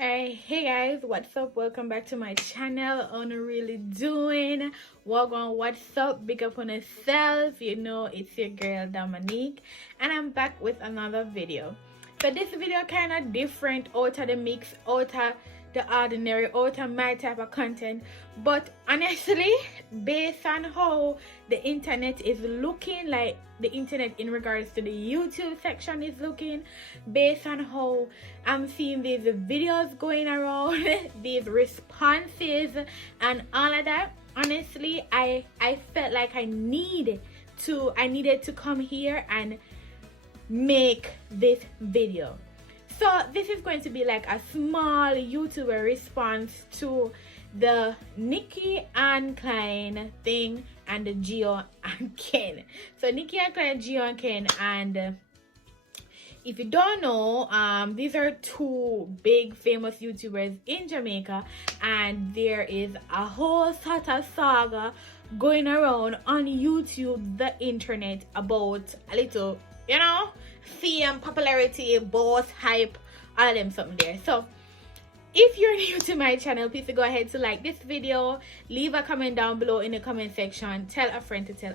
Alright, hey guys, what's up? Welcome back to my channel. On really doing what's up? Big up on yourself. You know it's your girl Dominique, and I'm back with another video. So this video kind of different out of the mix, out of the ordinary, out of my type of content. But honestly, based on how the internet is looking, like the internet in regards to the YouTube section is looking, based on how I'm seeing these videos going around, these responses and all of that, honestly, I felt like I needed to come here and make this video. So this is going to be like a small YouTuber response to the NICKIIvsKLYNE thing and the GIO&KEN. So NICKIIvsKLYNE, GIO&KEN, and if you don't know, these are two big famous YouTubers in Jamaica, and there is a whole sort of saga going around on YouTube, the internet, about a little, you know, fame, popularity, boss, hype, all of them something there. So if you're new to my channel, please go ahead to like this video, leave a comment down below in the comment section, tell a friend to tell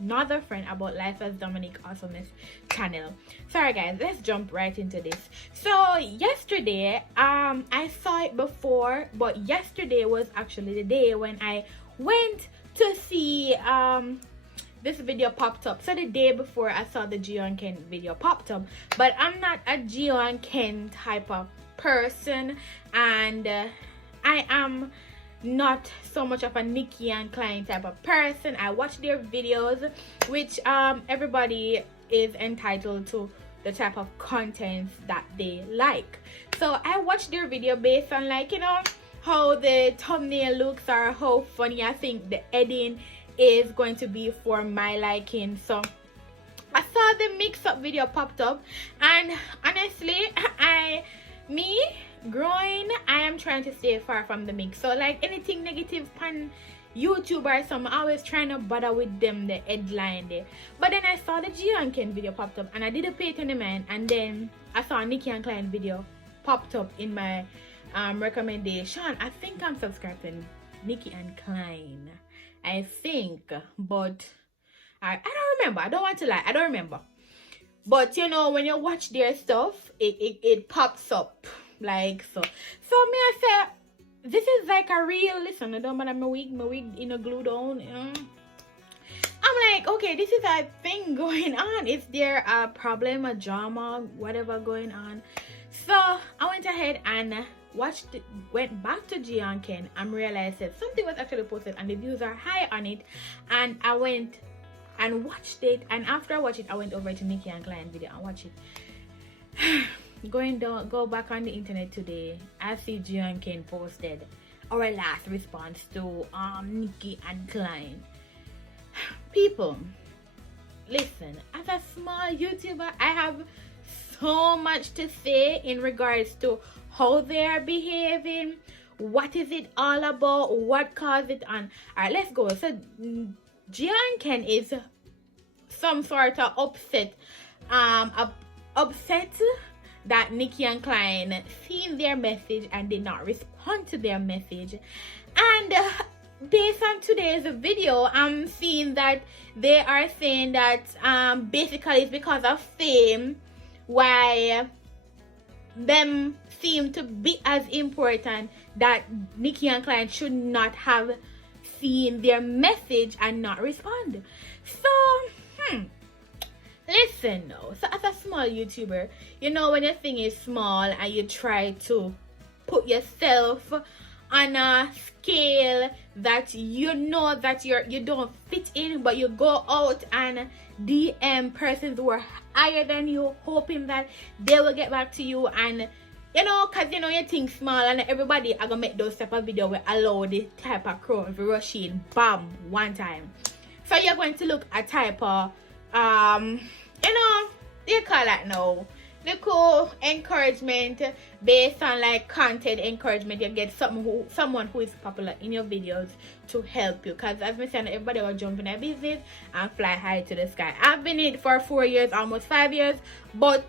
another friend about Life as Dominique Awesomeness channel. Sorry guys, let's jump right into this. So yesterday, I saw it before, but yesterday was actually the day when I went to see this video popped up. So the day before, I saw the GIO&KEN video popped up, but I'm not a GIO&KEN type of person, and I am not so much of a NICKIIvsKLYNE type of person. I watch their videos, which everybody is entitled to the type of content that they like. So I watch their video based on, like, you know, how the thumbnail looks or how funny I think the editing is going to be for my liking. So I saw the mix-up video popped up, and honestly, I am trying to stay far from the mix. So like anything negative on YouTube or something, I'm always trying to bother with them, the headline there. But then I saw the GIO&KEN video popped up, and I didn't pay it any mind, and then I saw a NICKIIvsKLYNE video popped up in my recommendation. I think I'm subscribed to NICKIIvsKLYNE, I think, but I don't remember. I don't want to lie, I don't remember. But you know, when you watch their stuff, it pops up like so. So me, I say, this is like a real, listen, I don't matter, my wig you know, glued on, you know. I'm like, okay, this is a thing going on. Is there a problem, a drama, whatever going on? So I went ahead and went back to GIO&KEN and realized that something was actually posted and the views are high on it, and I went and watched it, and after I watched it, I went over to NICKIIvsKLYNE video and watched it. Go back on the internet today, I see GIO&KEN posted our last response to NICKIIvsKLYNE. People, listen, as a small YouTuber, I have so much to say in regards to how they are behaving, what is it all about, what caused it on. Alright, let's go. So GIO&KEN is some sort of upset that NICKIIvsKLYNE seen their message and did not respond to their message. And based on today's video, I'm seeing that they are saying that basically it's because of fame why them seem to be as important that NICKIIvsKLYNE should not have seen their message and not respond. So listen now, so as a small YouTuber, you know, when your thing is small and you try to put yourself on a scale that you know that you don't fit in, but you go out and DM persons who are higher than you, hoping that they will get back to you, and you know, cause you know you think small, and everybody are gonna make those type of video where allow the type of crowd if you rush in, bam, one time. So you're going to look at type of you know, they call that now, the cool encouragement based on like content encouragement. You get someone who is popular in your videos to help you, because as I said, everybody will jump in a business and fly high to the sky. I've been in it for 4 years, almost 5 years, but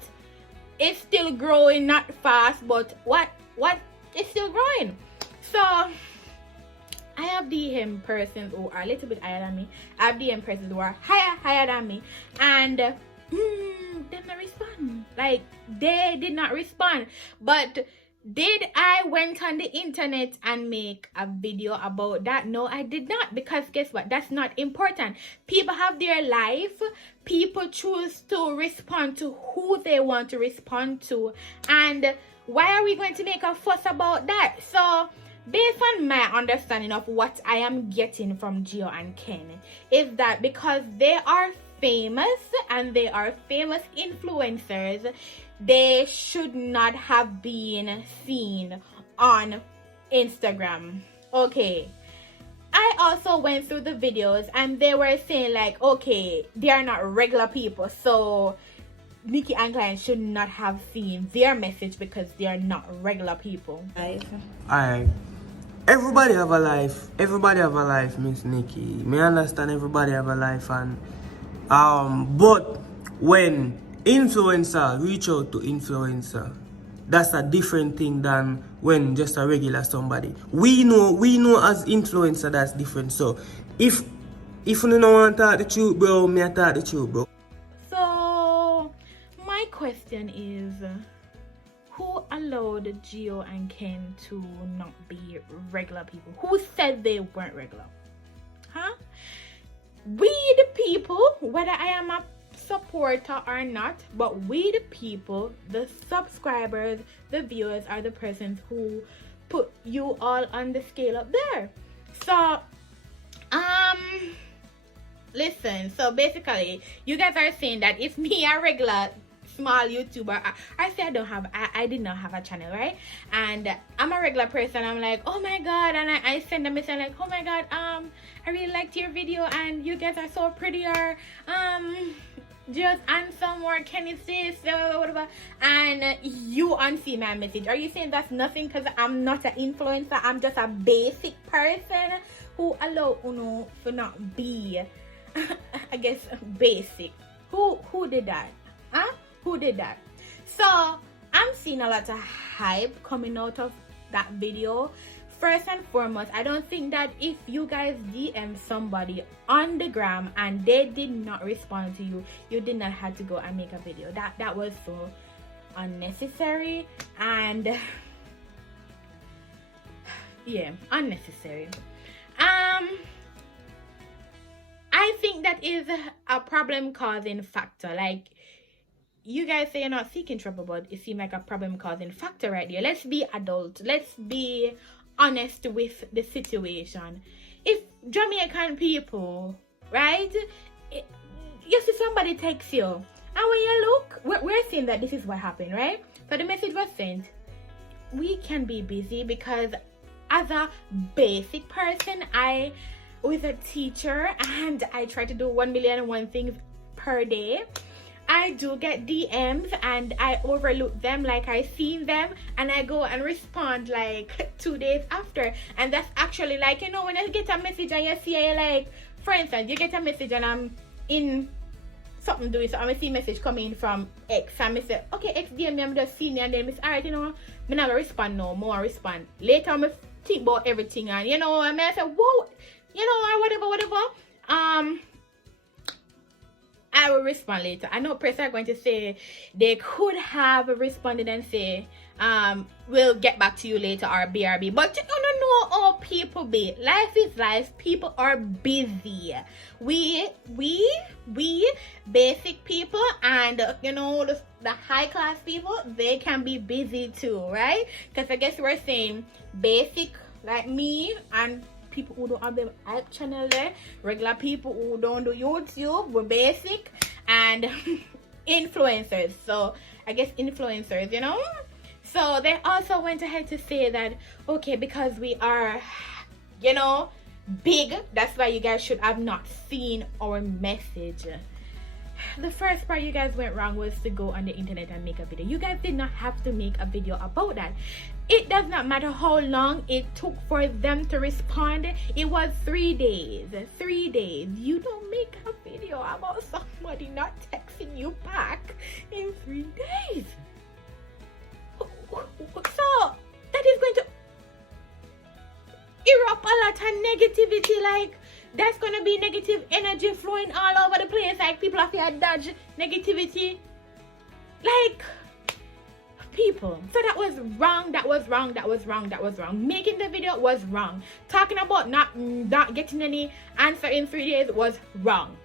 it's still growing, not fast. But what it's still growing. So I have DM persons who are a little bit higher than me. I have DM persons who are higher than me, and they not respond. Like, they did not respond. But did I went on the internet and make a video about that? No, I did not, because guess what? That's not important. People have their life. People choose to respond to who they want to respond to, and why are we going to make a fuss about that? So based on my understanding of what I am getting from GIO and Ken is that because they are famous and they are famous influencers, they should not have been seen on Instagram. Okay, I also went through the videos and they were saying like, okay, they are not regular people, so Nicki and Klyne should not have seen their message because they are not regular people. Alright. Everybody have a life. Everybody have a life, Miss Nicki. Me understand everybody have a life, and but when influencer reach out to influencer, that's a different thing than when just a regular somebody. We know as influencer that's different. So if you don't want to talk the truth, bro, me I talk the truth, bro. So my question is, who allowed GIO and Ken to not be regular people? Who said they weren't regular? Huh? We the people, whether I am a supporter or not, but we the people, the subscribers, the viewers, are the persons who put you all on the scale up there. So listen, so basically you guys are saying that if me a regular small YouTuber, I say I did not have a channel, right? And I'm a regular person, I'm like, oh my god, and I send a message like, oh my god, I really liked your video and you guys are so pretty, or just handsome, or can you say this, whatever, and you unsee my message. Are you saying that's nothing because I'm not an influencer? I'm just a basic person who allow Uno to not be I guess basic. Who did that? Huh? Who did that? So I'm seeing a lot of hype coming out of that video. First and foremost, I don't think that if you guys DM somebody on the gram and they did not respond to you, you did not have to go and make a video. That was so unnecessary, and yeah, unnecessary. I think that is a problem causing factor. Like, you guys say you're not seeking trouble, but it seems like a problem causing factor right there. Let's be adult. Let's be honest with the situation. If Jamaican people, right, you see somebody texts you, and when you look, we're saying that this is what happened, right? So the message was sent. We can be busy because as a basic person, I was a teacher and I try to do 1,000,001 things per day. I do get DMs and I overlook them, like I seen them and I go and respond like 2 days after. And that's actually like, you know, when I get a message and you see, like, for instance, you get a message and I'm in something doing, so I see a message coming from X and I say, okay, X DM me, I'm just seeing you, and then it's alright, you know, I'm not gonna respond no more, respond later. I'm gonna think about everything, and you know, I mean, I say, whoa, you know, or whatever, I will respond later. I know press are going to say they could have responded and say, we'll get back to you later, or BRB. But you don't know how people be. Life is life. People are busy. We basic people, and you know, the high class people, they can be busy too, right? Because I guess we're saying basic like me and people who don't have the hype channel there, regular people who don't do YouTube, we're basic, and influencers. So I guess influencers, you know. So they also went ahead to say that, okay, because we are, you know, big, that's why you guys should have not seen our message. The first part you guys went wrong was to go on the internet and make a video. You guys did not have to make a video about that. It does not matter how long it took for them to respond. It was 3 days. 3 days. You don't make a video about somebody not texting you back in 3 days. So that is going to negativity, like that's gonna be negative energy flowing all over the place, like people have to dodge negativity, like people. So that was wrong, that was wrong, that was wrong, that was wrong. Making the video was wrong. Talking about not getting any answer in 3 days was wrong.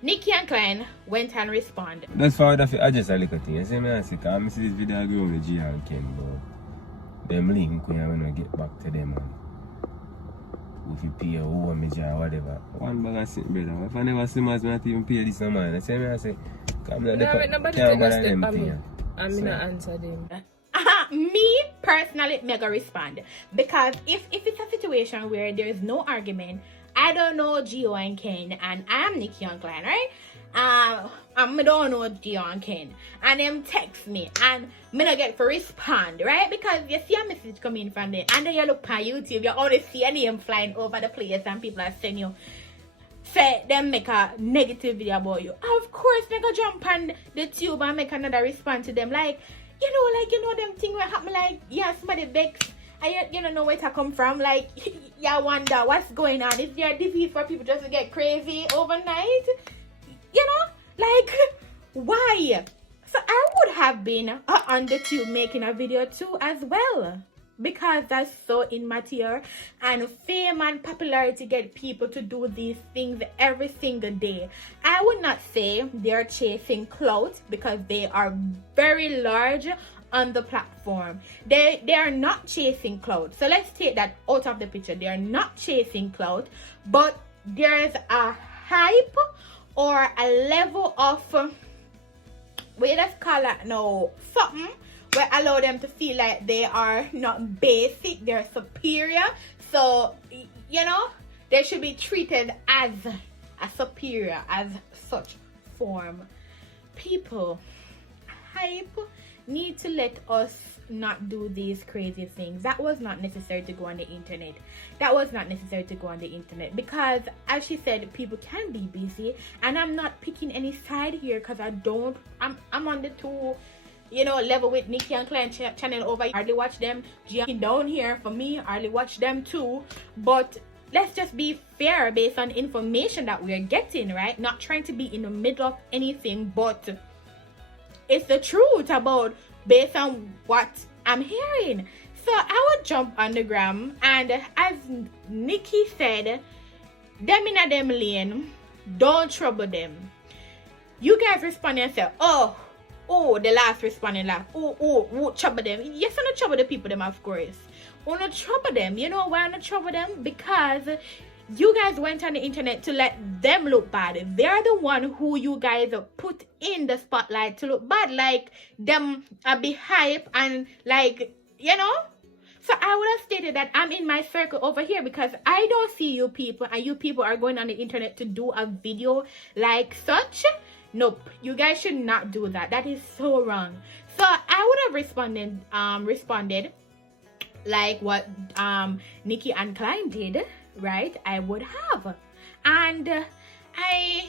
Nicki and Klyne went and responded. That's why I just a little thing. I say, I see this video I go with GIO&KEN, but them link when I get back to them, man. If you pay or or whatever. One bag of sit, brother. If I never see much, I not even pay this man. I say, come on, nobody take a step on me. I'm gonna answer them. Me personally, mega respond, because if it's a situation where there is no argument, I don't know GIO&KEN and I'm Nicki and Klyne, right? I don't know GIO&KEN, and them text me and me not get to respond, right? Because you see a message coming from them, and then you look on YouTube, you always see a name flying over the place, and people are saying you say them make a negative video about you. Of course, they go jump on the tube and make another response to them, like you know them thing where happen, like yeah, somebody begs and you don't know where to come from, like you wonder what's going on. Is there a disease for people just to get crazy overnight? You know, like why? So I would have been on the tube making a video too as well, because that's so immature, and fame and popularity get people to do these things every single day. I would not say they're chasing clout, because they are very large on the platform. They are not chasing clout. So let's take that out of the picture. They are not chasing clout, but there's a hype or a level of we just call it no something where allow them to feel like they are not basic, they're superior. So you know, they should be treated as a superior, as such form. People, hype need to let us not do these crazy things. That was not necessary to go on the internet. That was not necessary to go on the internet, because as she said, people can be busy, and I'm not picking any side here, because I'm on the two, you know, level with Nicki and Klyne channel over. I hardly watch them. Down here for me, I hardly watch them too. But let's just be fair based on information that we're getting, right? Not trying to be in the middle of anything, but it's the truth about based on what I'm hearing. So I would jump on the gram, and as Nicki said, them in a them lane, don't trouble them. You guys respond and say, oh, the last responding laugh. Oh, trouble them. Yes, I'm not trouble the people them, of course. I'm not trouble them. You know why I'm not trouble them? Because you guys went on the internet to let them look bad. They're the one who you guys put in the spotlight to look bad. Like them be hype and like, you know. So I would have stated that I'm in my circle over here, because I don't see you people, and you people are going on the internet to do a video like such. Nope, you guys should not do that. That is so wrong. So I would have responded like what Nicki and Klyne did, right? I would have. And I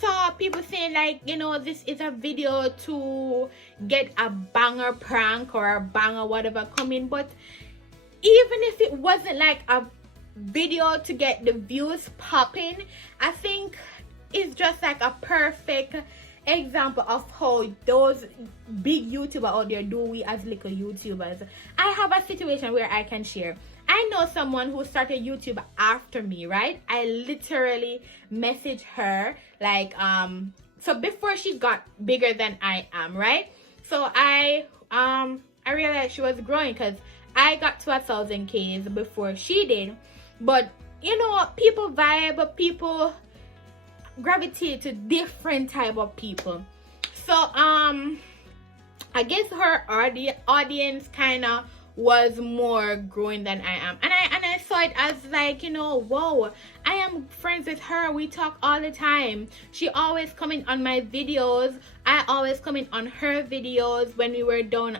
saw people saying like, you know, this is a video to get a banger prank or a banger whatever coming. But even if it wasn't like a video to get the views popping, I think it's just like a perfect example of how those big YouTubers out there do we as little YouTubers. I have a situation where I can share. I know someone who started YouTube after me, right? I literally messaged her like so before she got bigger than I am, right? So I realized she was growing, because I got to 1,000Ks before she did. But you know, people vibe, people gravitate to different type of people. So I guess her audience kind of was more growing than I am, and I saw it as like, you know, whoa, I am friends with her, we talk all the time, she always coming on my videos, I always coming on her videos when we were down,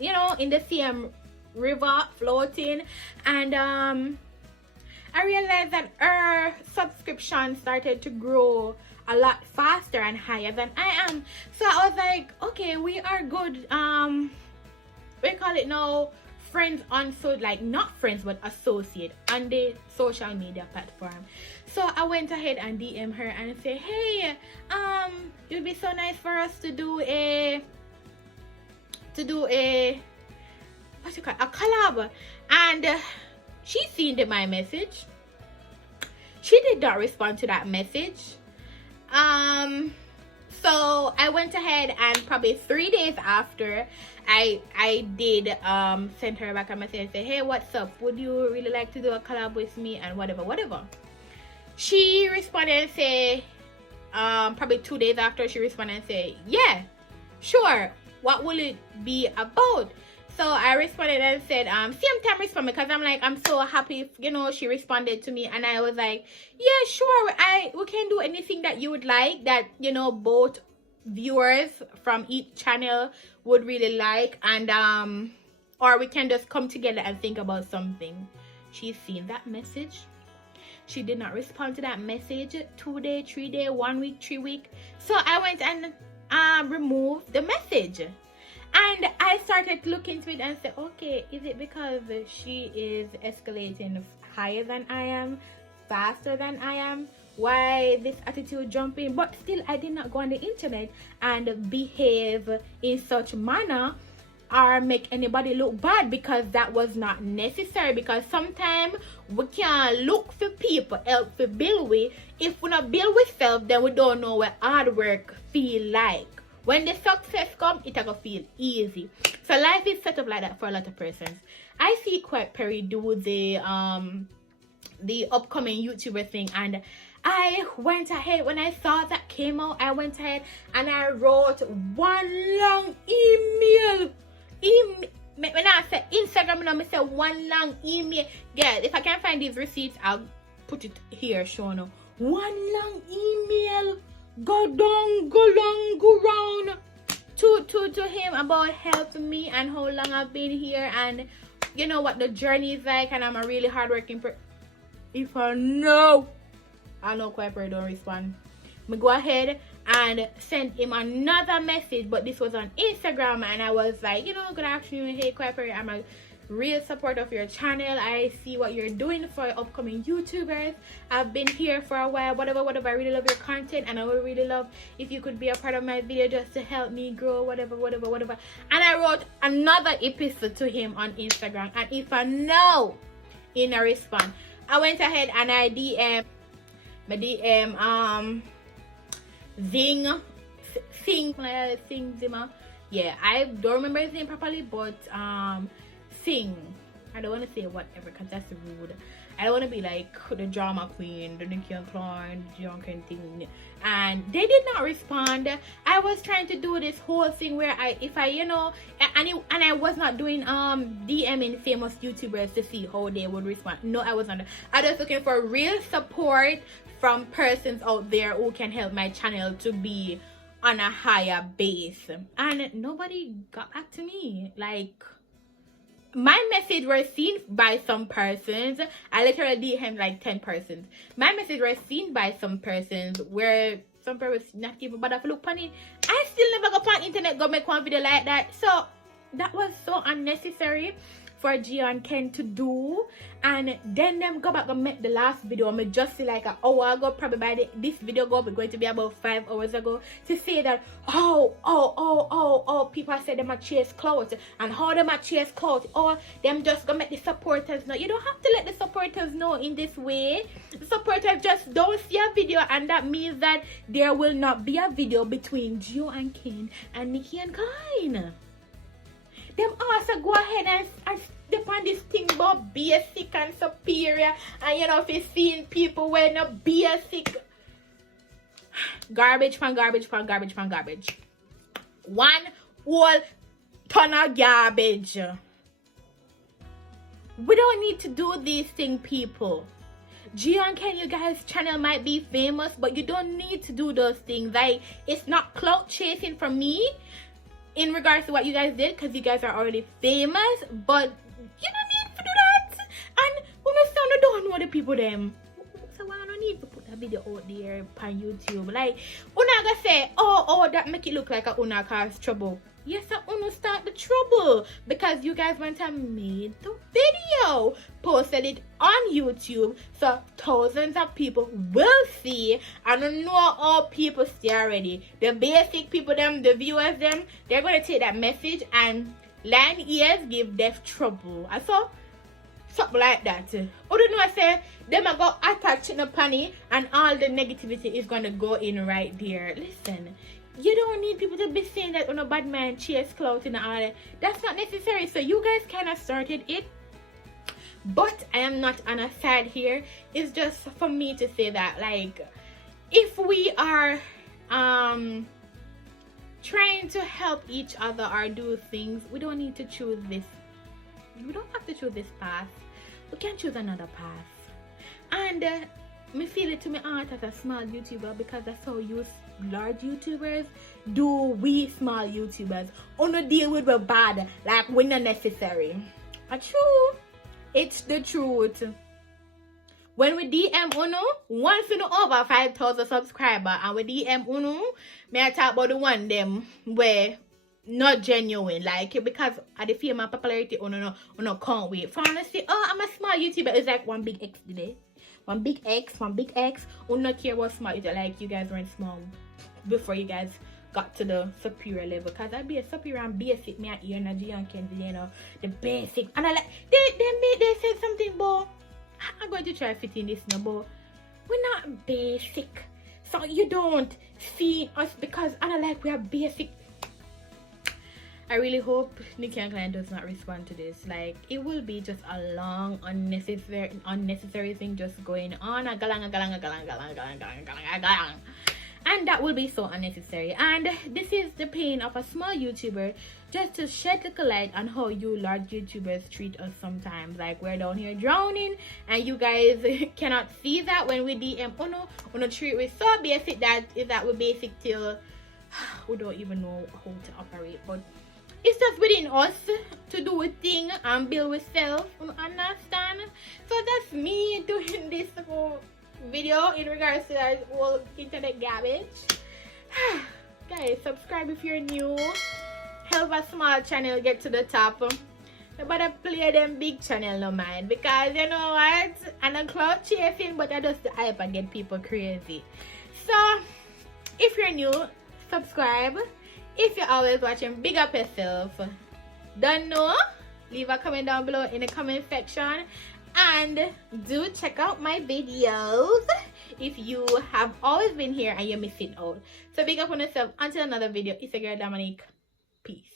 you know, in the same river floating. And I realized that her subscription started to grow a lot faster and higher than I am. So I was like, okay, we are good, we call it now, friends on, so like not friends but associate on the social media platform. So I went ahead and DM her and say, hey, it would be so nice for us to do a what you call a collab. And she seen my message. She did not respond to that message. So I went ahead and probably 3 days after, I did send her back a message and say, hey, what's up? Would you really like to do a collab with me and whatever. She responded and say, probably 2 days after, she responded and say, yeah, sure. What will it be about? So I responded and said, same time respond, because I'm like, I'm so happy, you know, she responded to me. And I was like, yeah, sure, we can do anything that you would like, that, you know, both viewers from each channel would really like. And or we can just come together and think about something. She's seen that message. She did not respond to that message. 2 day, 3 day, 1 week, 3 week. So I went and removed the message. And I started looking into it and said, okay, is it because she is escalating higher than I am, faster than I am? Why this attitude jumping? But still, I did not go on the internet and behave in such manner or make anybody look bad, because that was not necessary. Because sometimes we can look for people, help for build with. If we not build with self, then we don't know what hard work feel like. When the success comes, it will feel easy. So life is set up like that for a lot of persons. I see quite Perry do the upcoming YouTuber thing, and I went ahead, when I saw that came out, I went ahead and I wrote one long email. When I said Instagram, I said one long email. Guys, if I can find these receipts, I'll put it here, show now. One long email. Go down, go long, go round to him about helping me and how long I've been here, and you know what the journey is like, and I'm a really hardworking person. If I know Kuiper don't respond, me go ahead and send him another message, but this was on Instagram, and I was like, you know, good afternoon, hey Kuiper, I'm a real support of your channel. I see what you're doing for upcoming YouTubers. I've been here for a while, whatever. I really love your content, and I would really love if you could be a part of my video just to help me grow, whatever. And I wrote another epistle to him on Instagram, and if I know in a response, I went ahead and I DM Zima. Yeah, I don't remember his name properly, but Sing. I don't want to say whatever because that's rude. I don't want to be like the drama queen, the NICKIIvsKLYNE, the GIO&KEN thing. And they did not respond. I was trying to do this whole thing where you know, and I was not doing DMing famous YouTubers to see how they would respond. No, I was not. I was looking for real support from persons out there who can help my channel to be on a higher base. And nobody got back to me. Like, my message were seen by some persons. I literally DM'd like 10 persons. My message were seen by some persons where some persons not even bother to look on it. I still never go on internet go make one video like that. So that was so unnecessary for GIO&KEN to do. And then them go back and make the last video. I just see like an hour ago, probably by this video going to be about 5 hours ago, to say that people said them a chase clout, and how them a chase clout, or them just gonna make the supporters know. You don't have to let the supporters know in this way. The supporters just don't see a video, and that means that there will not be a video between GIO&KEN and NICKIIvsKLYNE. Them also go ahead and step on this thing about basic and superior, and you know, if you're seeing people wearing a basic, garbage. One whole ton of garbage. We don't need to do these things, people. GIO&KEN, you guys' channel might be famous, but you don't need to do those things. Like, it's not clout chasing for me in regards to what you guys did, because you guys are already famous, but you don't need to do that. And when we sound don't know the people them, so I don't need to put a video out there on YouTube. Like, una gonna say, oh, that make it look like a una cause trouble. Yes, I una start the trouble because you guys went and made the video, posted it on YouTube, so thousands of people will see. I don't know how people stay already. The basic people, them, the viewers, them, they're gonna take that message and line ears give death trouble. I saw something like that. Or do you know I say them are go attach in a panny and all the negativity is gonna go in right there. Listen. You don't need people to be saying that on a bad man chase clout and all that. That's not necessary. So you guys kind of started it, but I am not on a side here. It's just for me to say that, like, if we are trying to help each other or do things, we don't need to choose this. We don't have to choose this path. We can choose another path. And me feel it to me heart as a small YouTuber, because that's how you large YouTubers do. We small YouTubers only deal with the bad, like when not necessary. True, it's the truth. When we DM Uno, once we know over 5,000 subscribers, and we DM Uno, may I talk about the one them where not genuine, like, because at the fame and popularity, Uno can't wait. For honestly, oh, I'm a small YouTuber. It's like one big X today. One big X. Uno care about small. Like, you guys weren't small before you guys got to the superior level, because I'd be a superior and basic me here in GIO&KEN, you know, the basic. And I like they said something, but I'm going to try to fit in this now, but we're not basic, so you don't see us because I like we are basic. I really hope NICKIIvsKLYNE does not respond to this. Like, it will be just a long unnecessary thing just going on, and that will be so unnecessary. And this is the pain of a small YouTuber, just to shed little light on how you large YouTubers treat us sometimes. Like, we're down here drowning and you guys cannot see that. When we DM Uno treat we so basic that we're basic till we don't even know how to operate. But it's just within us to do a thing and build with self, understand? So that's me doing this whole video in regards to that whole internet garbage. Guys, subscribe if you're new. Help a small channel get to the top. Nobody play them big channel no mind, because you know what? I'm a cloud chasing, but I just the hype and get people crazy. So if you're new, subscribe. If you're always watching, big up yourself. Don't know? Leave a comment down below in the comment section. And do check out my videos if you have always been here and you're missing out. So big up on yourself. Until another video, it's your girl Dominique. Peace.